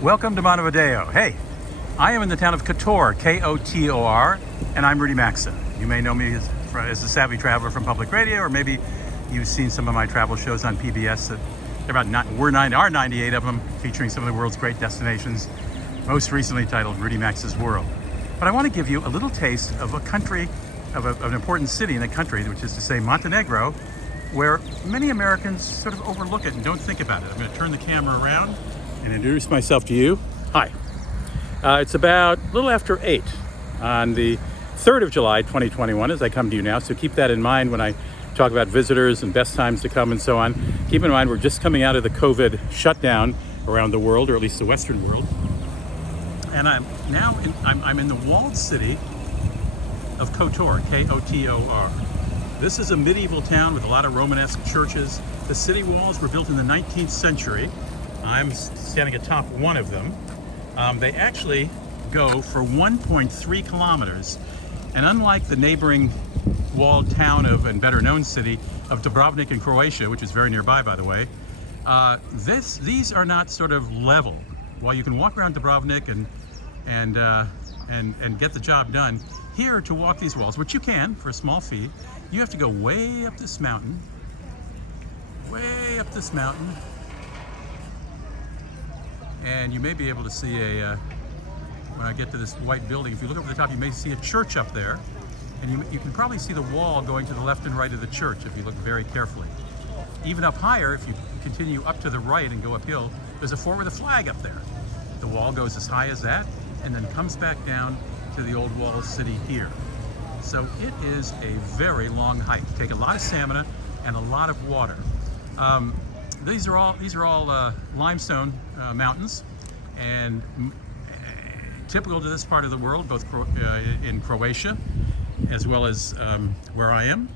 Welcome to Montevideo. Hey, I am in the town of Kotor, K-O-T-O-R, and I'm Rudy Maxa. You may know me as a savvy traveler from public radio, or maybe you've seen some of my travel shows on PBS. There are 98 of them, featuring some of the world's great destinations, most recently titled Rudy Maxa's World. But I want to give you a little taste of a country, of an important city in the country, which is to say Montenegro, where many Americans sort of overlook it and don't think about it. I'm going to turn the camera around and introduce myself to you. Hi. It's about a little after 8 on the 3rd of July, 2021, as I come to you now. So keep that in mind when I talk about visitors and best times to come and so on. Keep in mind, we're just coming out of the COVID shutdown around the world, or at least the Western world. And I'm in the walled city of Kotor, K-O-T-O-R. This is a medieval town with a lot of Romanesque churches. The city walls were built in the 19th century. I'm standing atop one of them. They actually go for 1.3 kilometers. And unlike the neighboring walled town and better known city of Dubrovnik in Croatia, which is very nearby, by the way, these are not sort of level. While you can walk around Dubrovnik and get the job done, here to walk these walls, which you can for a small fee, you have to go way up this mountain, and you may be able to see when I get to this white building, if you look over the top, you may see a church up there, and you can probably see the wall going to the left and right of the church if you look very carefully. Even up higher, if you continue up to the right and go uphill, there's a fort with a flag up there. The wall goes as high as that, and then comes back down to the old walled city here. So it is a very long hike. Take a lot of stamina and a lot of water. These are all limestone mountains, and typical to this part of the world, both in Croatia as well as where I am.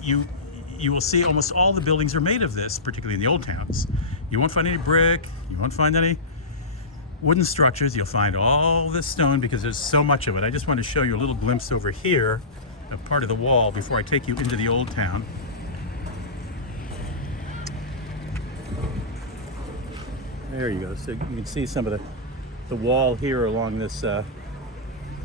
You will see almost all the buildings are made of this, particularly in the old towns. You won't find any brick, you won't find any wooden structures. You'll find all this stone because there's so much of it. I just want to show you a little glimpse over here of part of the wall before I take you into the old town. There you go. So you can see some of the wall here along this. I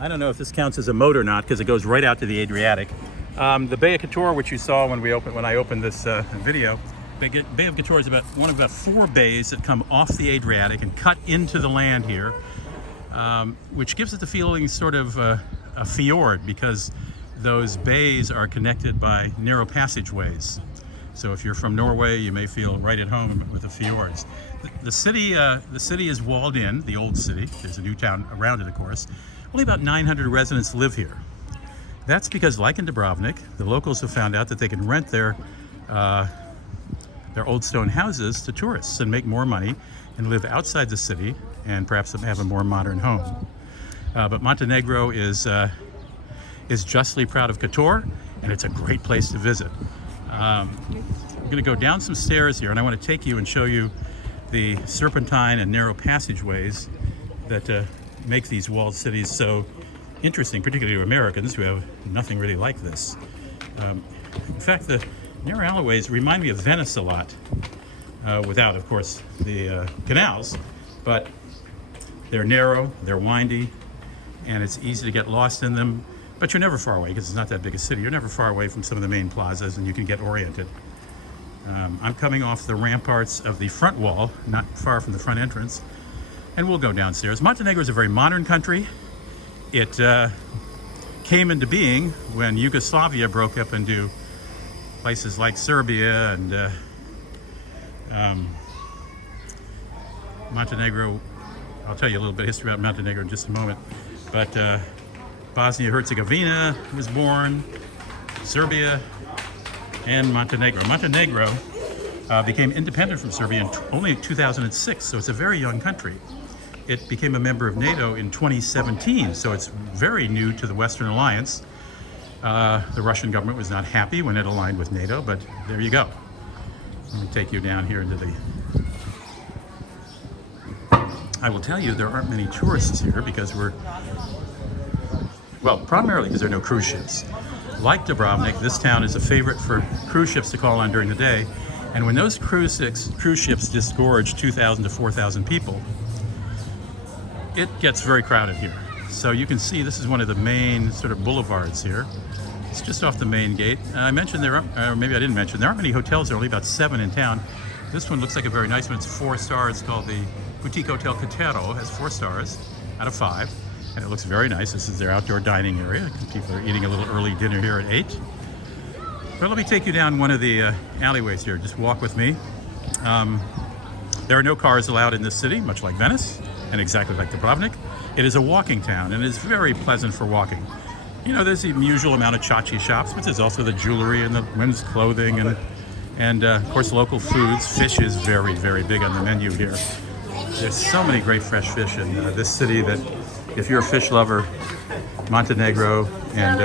don't know if this counts as a moat or not because it goes right out to the Adriatic. The Bay of Kotor, which you saw when I opened this video, Bay of Kotor is one of about 4 bays that come off the Adriatic and cut into the land here, which gives it the feeling sort of a fjord because those bays are connected by narrow passageways. So if you're from Norway, you may feel right at home with the fjords. The city is walled in, the old city. There's a new town around it, of course. Only about 900 residents live here. That's because, like in Dubrovnik, the locals have found out that they can rent their old stone houses to tourists and make more money and live outside the city and perhaps have a more modern home. But Montenegro is justly proud of Kotor, and it's a great place to visit. I'm going to go down some stairs here, and I want to take you and show you the serpentine and narrow passageways that make these walled cities so interesting, particularly to Americans who have nothing really like this. In fact, the narrow alleyways remind me of Venice a lot, without, of course, the canals, but they're narrow, they're windy, and it's easy to get lost in them, but you're never far away because it's not that big a city. You're never far away from some of the main plazas, and you can get oriented. I'm coming off the ramparts of the front wall, not far from the front entrance, and we'll go downstairs. Montenegro is a very modern country. It came into being when Yugoslavia broke up into places like Serbia and Montenegro. I'll tell you a little bit of history about Montenegro in just a moment. But Bosnia-Herzegovina was born, Serbia, and Montenegro. Montenegro became independent from Serbia only in 2006, so it's a very young country. It became a member of NATO in 2017, so it's very new to the Western Alliance. The Russian government was not happy when it aligned with NATO, but there you go. Let me take you down here into the... I will tell you there aren't many tourists here because primarily because there are no cruise ships. Like Dubrovnik, this town is a favorite for cruise ships to call on during the day, And when those cruise ships disgorge 2,000 to 4,000 people, it gets very crowded here. So you can see this is one of the main sort of boulevards here. It's just off the main gate. I mentioned there are, or maybe I didn't mention, there aren't many hotels. There are only about 7 in town. This one looks like a very nice one. It's 4 stars, called the Boutique Hotel Kotor. It has 4 stars out of 5. And it looks very nice. This is their outdoor dining area. People are eating a little early dinner here at 8. But let me take you down one of the alleyways here. Just walk with me. There are no cars allowed in this city, much like Venice, and exactly like Dubrovnik. It is a walking town, and it is very pleasant for walking. You know, there's the usual amount of tchotchke shops, but there's also the jewelry and the men's clothing, and of course local foods. Fish is very, very big on the menu here. There's so many great fresh fish in this city that if you're a fish lover, Montenegro and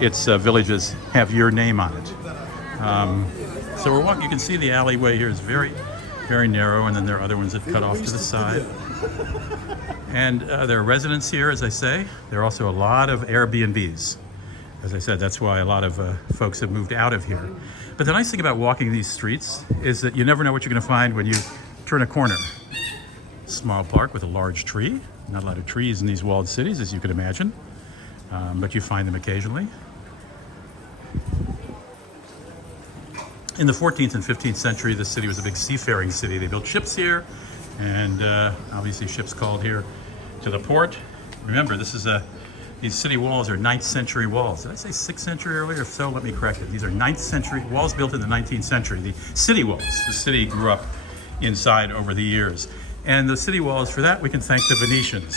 its villages have your name on it. So we're walking. You can see the alleyway here is very, very narrow, and then there are other ones that cut off to the side. And there are residents here, as I say. There are also a lot of Airbnbs. As I said, that's why a lot of folks have moved out of here. But the nice thing about walking these streets is that you never know what you're going to find when you turn a corner. Small park with a large tree. Not a lot of trees in these walled cities, as you can imagine, but you find them occasionally. In the 14th and 15th century, this city was a big seafaring city. They built ships here, and obviously ships called here to the port. Remember, this is these city walls are 9th century walls. Did I say 6th century earlier? If so, let me correct it. These are 9th century walls built in the 19th century. The city walls. The city grew up inside over the years. And the city walls, for that, we can thank the Venetians.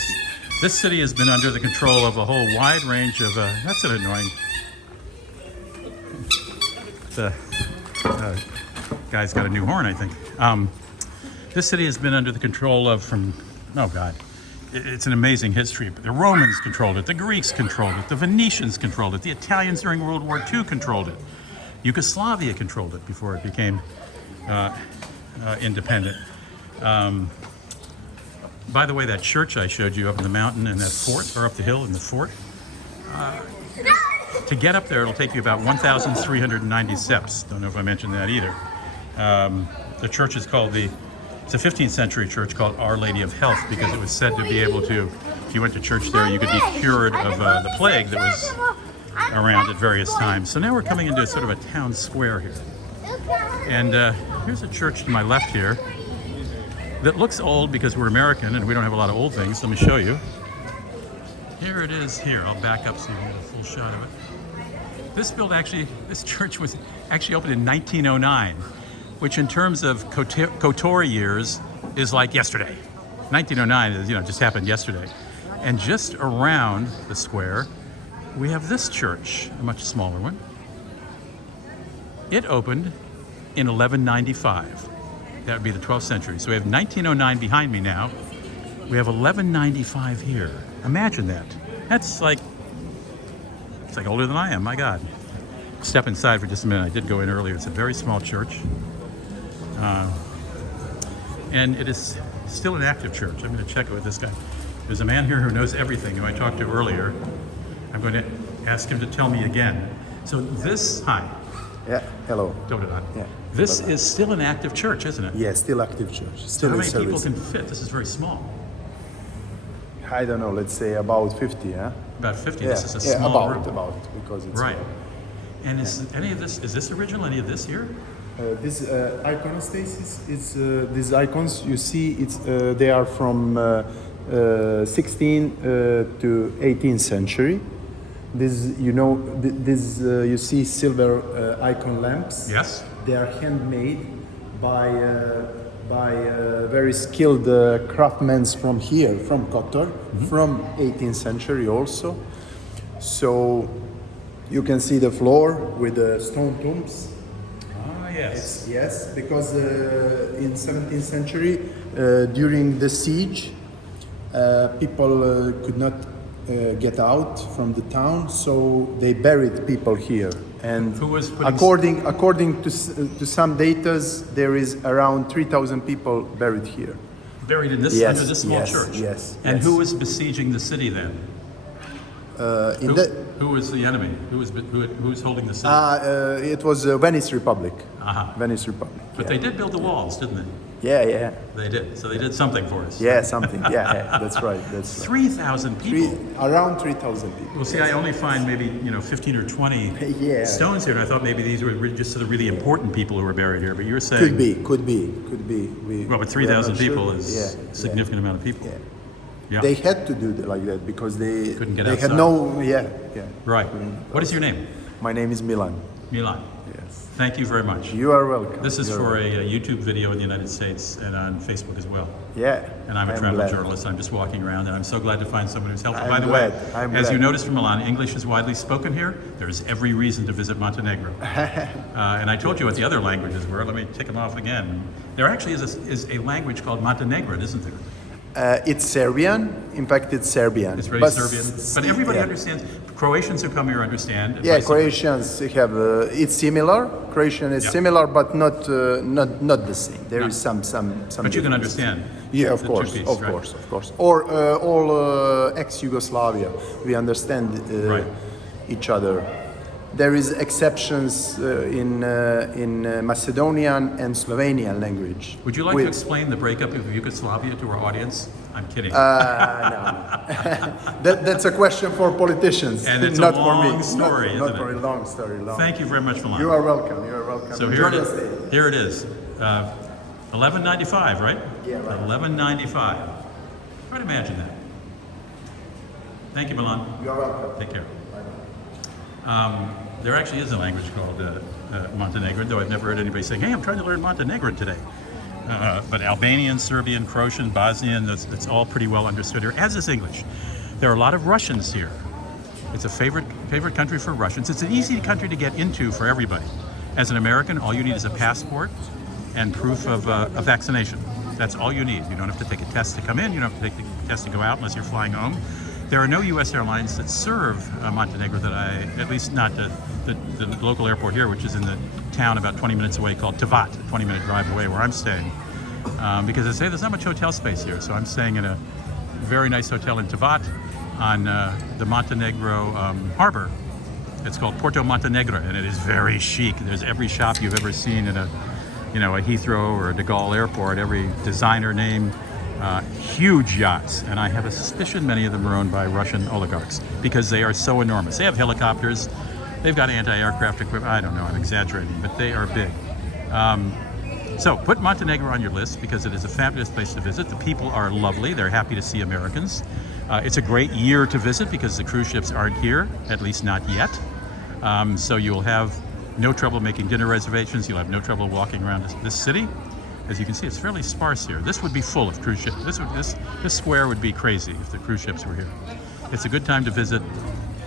This city has been under the control of a whole wide range of, that's an annoying, the guy's got a new horn, I think. This city has been under the control of it's an amazing history. But the Romans controlled it, the Greeks controlled it, the Venetians controlled it, the Italians during World War II controlled it. Yugoslavia controlled it before it became independent. By the way, that church I showed you up in the mountain and that fort, or up the hill in the fort, to get up there it'll take you about 1,390 steps. Don't know if I mentioned that either. The church is called it's a 15th century church called Our Lady of Health, because it was said to be able to, if you went to church there, you could be cured of the plague that was around at various times. So now we're coming into sort of a town square here. And here's a church to my left here that looks old because we're American and we don't have a lot of old things. Let me show you. Here it is here. I'll back up so you can get a full shot of it. This church was actually opened in 1909, which in terms of Kotor years is like yesterday. 1909 is, just happened yesterday. And just around the square, we have this church, a much smaller one. It opened in 1195. That would be the 12th century. So we have 1909 behind me now. We have 1195 here. Imagine that. It's like older than I am, my God. Step inside for just a minute. I did go in earlier. It's a very small church. And it is still an active church. I'm going to check it with this guy. There's a man here who knows everything, who I talked to earlier. I'm going to ask him to tell me again. So hi. Yeah, hello. Yeah. This is still an active church, isn't it? Yeah, still active church. Still how in many people service. can fit? This is very small. I don't know, let's say about 50, yeah? About 50, this is a small room. About, because it's... Right. And is this original, any of this here? This iconostasis, these icons, you see, they are from 16th to 18th century. This, you see silver icon lamps. Yes. They are handmade by very skilled craftsmen from here, from Kotor, from 18th century also. So you can see the floor with the stone tombs. Ah, yes. Yes, because in 17th century, during the siege, people could not get out from the town, so they buried people here. And who was according to some datas, there is around 3,000 people buried here. Buried in this under this small church. Yes. And who was besieging the city then? In the Who was the enemy? Who was holding the city? it was Venice Republic. Uh-huh. Venice Republic. But they did build the walls, didn't they? Yeah. They did. So they did something for us. Yeah, something. Yeah, that's right. That's right. 3,000 people. Around 3,000 people. Well, see, I only find maybe 15 or 20 Yeah. stones here, and I thought maybe these were just the really important people who were buried here. But you were saying Could be. well, but we are 3,000 not people sure. is Yeah, a significant amount of people. Yeah. Yeah. They had to do it like that because they Couldn't get they outside. had no. Yeah. Right. What is your name? My name is Milan. Milan. Yes. Thank you very much. You are welcome. This is You're for welcome. a YouTube video in the United States and on Facebook as well. Yeah. And I'm a travel glad. journalist. I'm just walking around, and I'm so glad to find someone who's helpful. I'm By the glad. way, I'm as glad. you noticed from Milan, English is widely spoken here. There's every reason to visit Montenegro. And I told you what the other languages were. Let me tick them off again. There actually is a language called Montenegrin, isn't there? It's Serbian. In fact, it's Serbian. It's really Serbian. But everybody yeah. understands. Croatians who come here understand. and Yeah, vice versa. Croatians have. It's similar. Croatian is Yeah. similar, but not the same. There is some. But you can differences. understand. Yeah, of the course, two-piece, of right? course. Or all ex-Yugoslavia, we understand Right. each other. There is exceptions in Macedonian and Slovenian language. Would you like We- to explain the breakup of Yugoslavia to our audience? I'm kidding. That's a question for politicians, And it's a not for long me. story, not isn't for it? a long story. Long. Thank you very much, Milan. You are welcome. You are welcome. So here Enjoy it your stay. is. Here it is. 11.95, right? Yeah, right. 11.95. Try to imagine that. Thank you, Milan. You are welcome. Take care. There actually is a language called Montenegrin, though I've never heard anybody saying, "Hey, I'm trying to learn Montenegrin today." But Albanian, Serbian, Croatian, Bosnian, that's all pretty well understood here, as is English. There are a lot of Russians here. It's a favorite country for Russians. It's an easy country to get into for everybody. As an American, all you need is a passport and proof of a vaccination. That's all you need. You don't have to take a test to come in. You don't have to take the test to go out unless you're flying home. There are no U.S. airlines that serve Montenegro at least not the local airport here, which is in the town about 20 minutes away called Tivat, a 20-minute drive away where I'm staying. Because I say there's not much hotel space here, so I'm staying in a very nice hotel in Tivat on the Montenegro harbor. It's called Porto Montenegro, and it is very chic. There's every shop you've ever seen in a Heathrow or a De Gaulle airport, every designer name. Huge yachts, and I have a suspicion many of them are owned by Russian oligarchs because they are so enormous. They have helicopters, they've got anti-aircraft equipment. I don't know, I'm exaggerating, but they are big. So put Montenegro on your list because it is a fabulous place to visit. The people are lovely. They're happy to see Americans. It's a great year to visit because the cruise ships aren't here, at least not yet. So you'll have no trouble making dinner reservations. You'll have no trouble walking around this city. As you can see, it's fairly sparse here. This would be full of cruise ships. This square would be crazy if the cruise ships were here. It's a good time to visit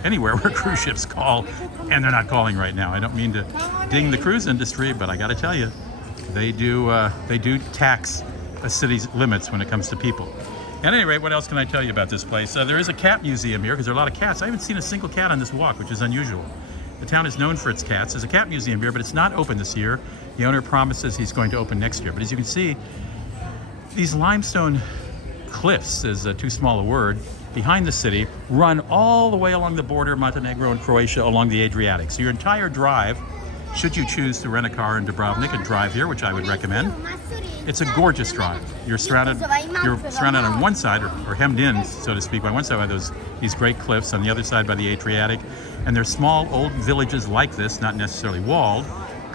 anywhere where cruise ships call, and they're not calling right now. I don't mean to ding the cruise industry, but I got to tell you, they do tax a city's limits when it comes to people. At any rate, what else can I tell you about this place? There is a cat museum here because there are a lot of cats. I haven't seen a single cat on this walk, which is unusual. The town is known for its cats. There's a cat museum here, but it's not open this year. The owner promises he's going to open next year. But as you can see, these limestone cliffs is too small a word, behind the city, run all the way along the border of Montenegro and Croatia along the Adriatic. So your entire drive, should you choose to rent a car in Dubrovnik and drive here, which I would recommend, it's a gorgeous drive. You're surrounded on one side, or hemmed in, so to speak, by one side by these great cliffs, on the other side by the Adriatic. And there's small old villages like this, not necessarily walled,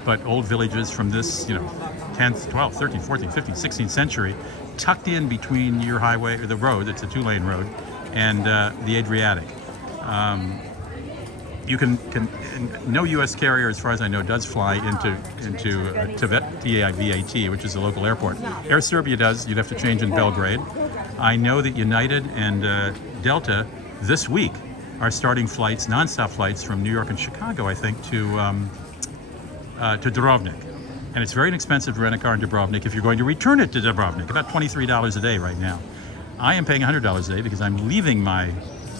but old villages from this, 10th, 12th, 13th, 14th, 15th, 16th century, tucked in between your highway, or the road, it's a two-lane road, and the Adriatic. You can no U.S. carrier, as far as I know, does fly into Tivat, T-A-I-V-A-T, which is the local airport. Air Serbia does. You'd have to change in Belgrade. I know that United and Delta this week are starting flights, nonstop flights from New York and Chicago, I think, to Dubrovnik. And it's very inexpensive to rent a car in Dubrovnik if you're going to return it to Dubrovnik, about $23 a day right now. I am paying $100 a day because I'm leaving my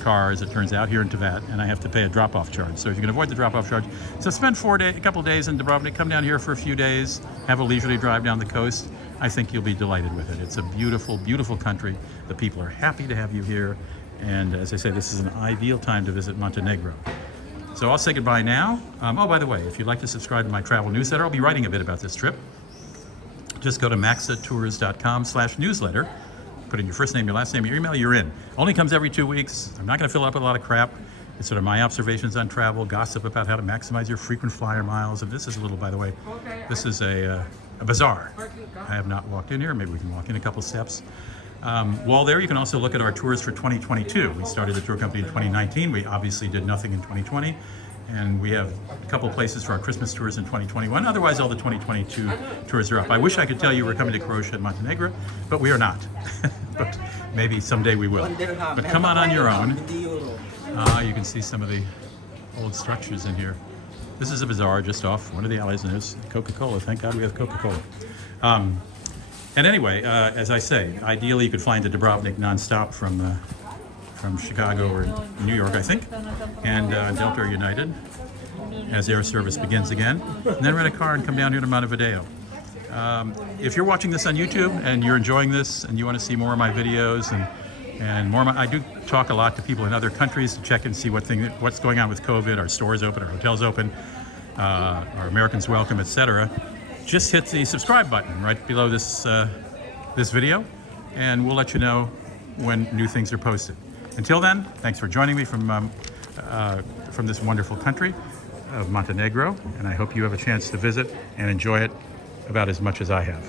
car, as it turns out, here in Tivat, and I have to pay a drop-off charge. So if you can avoid the drop-off charge, so spend a couple days in Dubrovnik, come down here for a few days, have a leisurely drive down the coast. I think you'll be delighted with it. It's a beautiful, beautiful country. The people are happy to have you here, And as I say, this is an ideal time to visit Montenegro. So I'll say goodbye now. Oh, by the way, if you'd like to subscribe to my travel newsletter, I'll be writing a bit about this trip. Just go to maxatours.com/newsletter. Put in your first name, your last name, your email, you're in. Only comes every 2 weeks. I'm not going to fill up with a lot of crap. It's sort of my observations on travel, gossip about how to maximize your frequent flyer miles. And this is a little, by the way, this is a bazaar. I have not walked in here. Maybe we can walk in a couple steps. While there, you can also look at our tours for 2022. We started the tour company in 2019. We obviously did nothing in 2020. And we have a couple places for our Christmas tours in 2021. Otherwise, all the 2022 tours are up. I wish I could tell you we're coming to Croatia and Montenegro, but we are not. But maybe someday we will. But come on your own. You can see some of the old structures in here. This is a bazaar just off one of the alleys, and there's Coca-Cola. Thank God we have Coca-Cola. And anyway, as I say, ideally you could fly into Dubrovnik nonstop from Chicago or New York, I think, and Delta or United as air service begins again, and then rent a car and come down here to Montevideo. If you're watching this on YouTube and you're enjoying this and you want to see more of my videos and more, I do talk a lot to people in other countries to check and see what's going on with COVID, our stores open, our hotels open, our Americans welcome, etc. Just hit the subscribe button right below this video, and we'll let you know when new things are posted. Until then, thanks for joining me from this wonderful country of Montenegro, and I hope you have a chance to visit and enjoy it about as much as I have.